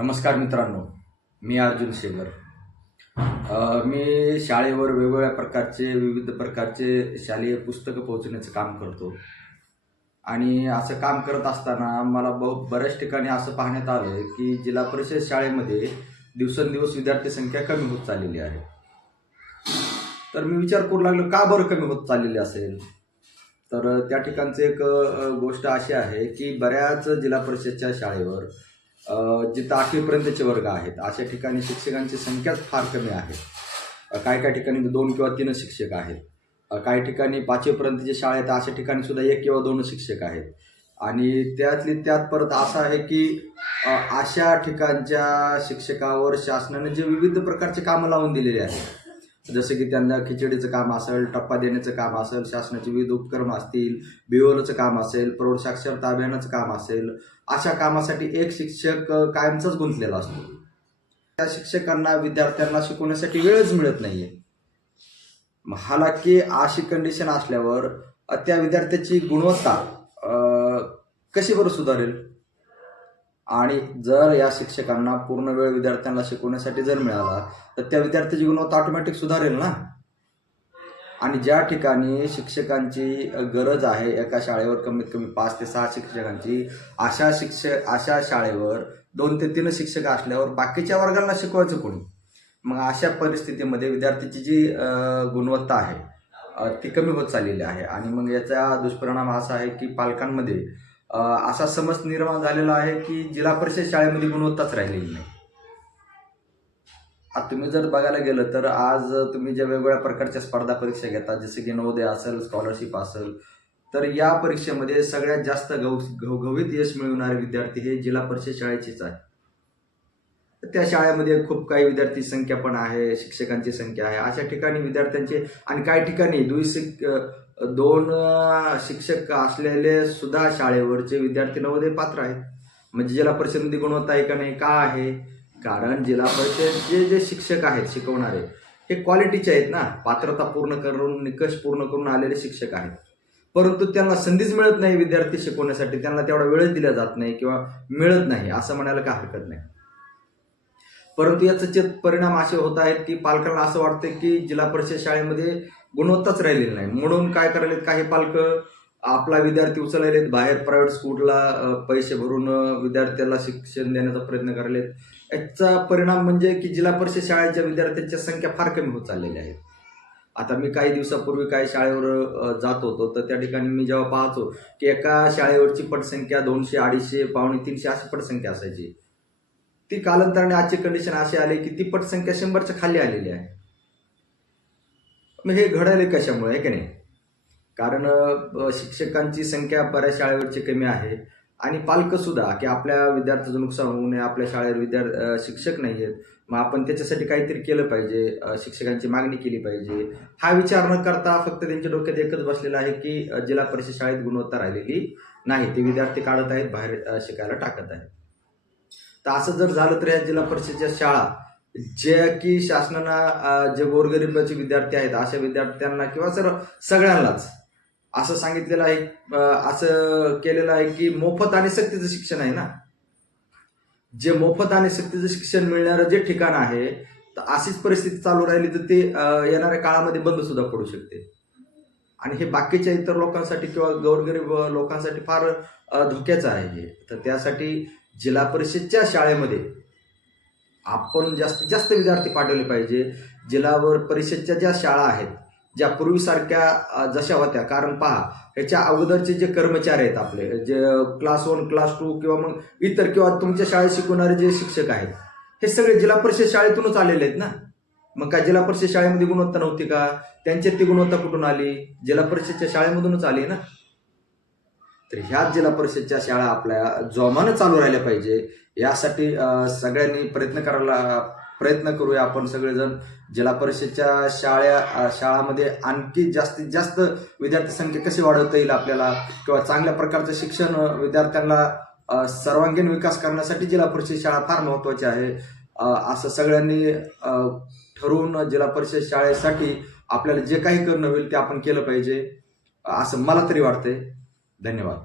नमस्कार मित्रांनो, मी अर्जुन शेगर। मी शाळेवर विविध प्रकारचे शालेय पुस्तकं पोहोचवण्याचं काम करतो आणि असं काम करत असताना मला बऱ्याच ठिकाणी असं पाहण्यात आलं की जिल्हा परिषद शाळेमध्ये दिवसेंदिवस विद्यार्थी संख्या कमी होत चाललेली आहे। तर मी विचार करू लागलो का बरं कमी होत चाललेली असेल। तर त्या ठिकाणची एक गोष्ट अशी आहे की बऱ्याच जिल्हा परिषदच्या शाळेवर जिथं 8वीपर्यंतचे वर्ग आहेत अशा ठिकाणी शिक्षकांची संख्याच फार कमी आहे। काही ठिकाणी 2 किंवा 3 शिक्षक आहेत, काही ठिकाणी 5वीपर्यंतचे शाळेत अशा ठिकाणी सुद्धा 1 किंवा 2 शिक्षक आहेत। आणि त्यात परत असं आहे की अशा ठिकाणच्या शिक्षकावर शासनाने जे विविध प्रकारचे कामं लावून दिलेले आहेत, जसे की त्यांना खिचडीचं काम असेल, टप्पा देण्याचं काम असेल, शासनाचे विविध उपक्रम असतील, BOLचं काम असेल, प्रौढ साक्षरता अभियानाचं काम असेल, अशा कामासाठी एक शिक्षक कायमचाच गुंतलेला असतो। त्या शिक्षकांना विद्यार्थ्यांना शिकवण्यासाठी वेळच मिळत नाहीये। हालाकी अशी कंडिशन असल्यावर त्या विद्यार्थ्याची गुणवत्ता कशी बरं सुधारेल। आणि जर या शिक्षकांना पूर्ण वेळ विद्यार्थ्यांना शिकवण्यासाठी जर मिळाला तर त्या विद्यार्थ्याची गुणवत्ता ऑटोमॅटिक सुधारेल ना। आणि ज्या ठिकाणी शिक्षकांची गरज आहे एका शाळेवर कमीत कमी 5 ते 6 शिक्षकांची, अशा शाळेवर 2 ते 3 शिक्षक असल्यावर बाकीच्या वर्गाला शिकवायचं कोणी। मग अशा परिस्थितीमध्ये विद्यार्थ्याची जी गुणवत्ता आहे ती कमी होत चाललेली आहे। आणि मग याचा दुष्परिणाम असा आहे की पालकांमध्ये असा समज निर्माण झालेला आहे की जिल्हा परिषद शाळेमध्ये गुणवत्ताच राहिलेली नाही। आता तुम्ही जर बघायला गेलं तर आज तुम्ही ज्या वेगवेगळ्या प्रकारच्या स्पर्धा परीक्षा घेता, जसे की नवोदय असेल, स्कॉलरशिप असेल, तर या परीक्षेमध्ये सगळ्यात जास्त घवघवीत यश मिळवणारे विद्यार्थी हे जिल्हा परिषद शाळेचेच आहे। त्या शाळेमध्ये खूप काही विद्यार्थी संख्या पण आहे, शिक्षकांची संख्या आहे। अशा ठिकाणी विद्यार्थ्यांचे आणि काही ठिकाणी 2 शिक्षक असलेले सुद्धा शाळेवरचे विद्यार्थी नवोदय पात्र आहेत। म्हणजे जिल्हा परिषदेमध्ये गुणवत्ता आहे का नाही, का आहे? कारण जिल्हा परिषदचे जे शिक्षक आहेत शिकवणारे हे क्वालिटीचे आहेत ना, पात्रता पूर्ण करून, निकष पूर्ण करून आलेले शिक्षक आहेत। परंतु त्यांना संधीच मिळत नाही विद्यार्थी शिकवण्यासाठी, त्यांना तेवढा वेळच दिला जात नाही किंवा मिळत नाही असं म्हणायला काय हरकत नाही। परंतु याचे परिणाम असे होत आहेत की पालकांना असं वाटतं की जिल्हा परिषद शाळेमध्ये गुणवत्ताच राहिलेली नाही, म्हणून काय करायलेत काही पालक आपला विद्यार्थी उचलायलेत, बाहेर प्रायव्हेट स्कूलला पैसे भरून विद्यार्थ्याला शिक्षण देण्याचा प्रयत्न करायलेत। याचा परिणाम म्हणजे की जिल्हा परिषद शाळेच्या विद्यार्थ्यांची संख्या फार कमी होत चाललेली आहे। आता मी काही दिवसापूर्वी काही शाळेवर जात होतो, तर त्या ठिकाणी मी जेव्हा पाहतो की एका शाळेवरची पटसंख्या 200, 250, 250 अशी पटसंख्या असायची, ती कालांतराने आजची कंडिशन अशी आली की ती पटसंख्या 100च्या खाली आलेली आहे। मग हे घडायला कशामुळे आहे की नाही? कारण शिक्षकांची संख्या बऱ्याच शाळेवरची कमी आहे आणि पालक सुद्धा की आपल्या विद्यार्थ्याचं नुकसान होऊ नये, आपल्या शाळेवर शिक्षक नाही आहेत, मग आपण त्याच्यासाठी काहीतरी केलं पाहिजे, शिक्षकांची मागणी केली पाहिजे, हा विचार न करता फक्त त्यांच्या डोक्यात एकच बसलेला आहे की जिल्हा परिषद शाळेत गुणवत्ता राहिलेली नाही, ते विद्यार्थी काढत आहेत, बाहेर शिकायला टाकत आहेत। तर असं जर झालं तर या जिल्हा परिषदच्या शाळा जे की शासनानं जे गोरगरिबाचे विद्यार्थी आहेत अशा विद्यार्थ्यांना किंवा सगळ्यांनाच असं सांगितलेलं आहे, असं केलेलं आहे की मोफत आणि सक्तीचं शिक्षण आहे ना। जे मोफत आणि सक्तीचं शिक्षण मिळणारं जे ठिकाण आहे, तर अशीच परिस्थिती चालू राहिली तर ते येणाऱ्या काळामध्ये बंद सुद्धा पडू शकते। आणि हे बाकीच्या इतर लोकांसाठी किंवा गोरगरीब लोकांसाठी फार धोक्याचं आहे हे। तर त्यासाठी जिल्हा परिषदच्या शाळेमध्ये आपण जास्तीत जास्त विद्यार्थी पाठवले पाहिजे। जिल्हा परिषदच्या ज्या शाळा आहेत ज्या पूर्वीसारख्या जशा होत्या, कारण पहा ह्याच्या अगोदरचे जे कर्मचारी आहेत आपले, जे क्लास 1, क्लास 2 किंवा मग इतर किंवा तुमच्या शाळेत शिकवणारे जे शिक्षक आहेत हे सगळे जिल्हा परिषद शाळेतूनच आलेले आहेत ना। मग काय जिल्हा परिषद शाळेमध्ये गुणवत्ता नव्हती का? त्यांच्यात ती गुणवत्ता कुठून आली? जिल्हा परिषदच्या शाळेमधूनच आली ना। तर ह्याच जिल्हा परिषदच्या शाळा आपल्या जोमानं चालू राहिल्या पाहिजे, यासाठी सगळ्यांनी प्रयत्न करूया। आपण सगळेजण जिल्हा परिषदच्या शाळामध्ये आणखी जास्तीत जास्त विद्यार्थी संख्या कशी वाढवता येईल आपल्याला, किंवा चांगल्या प्रकारचं शिक्षण विद्यार्थ्यांना सर्वांगीण विकास करण्यासाठी जिल्हा परिषद शाळा फार महत्त्वाची आहे, असं सगळ्यांनी ठरवून जिल्हा परिषद शाळेसाठी आपल्याला जे काही करणं होईल ते आपण केलं पाहिजे असं मला तरी वाटतंय। धन्यवाद।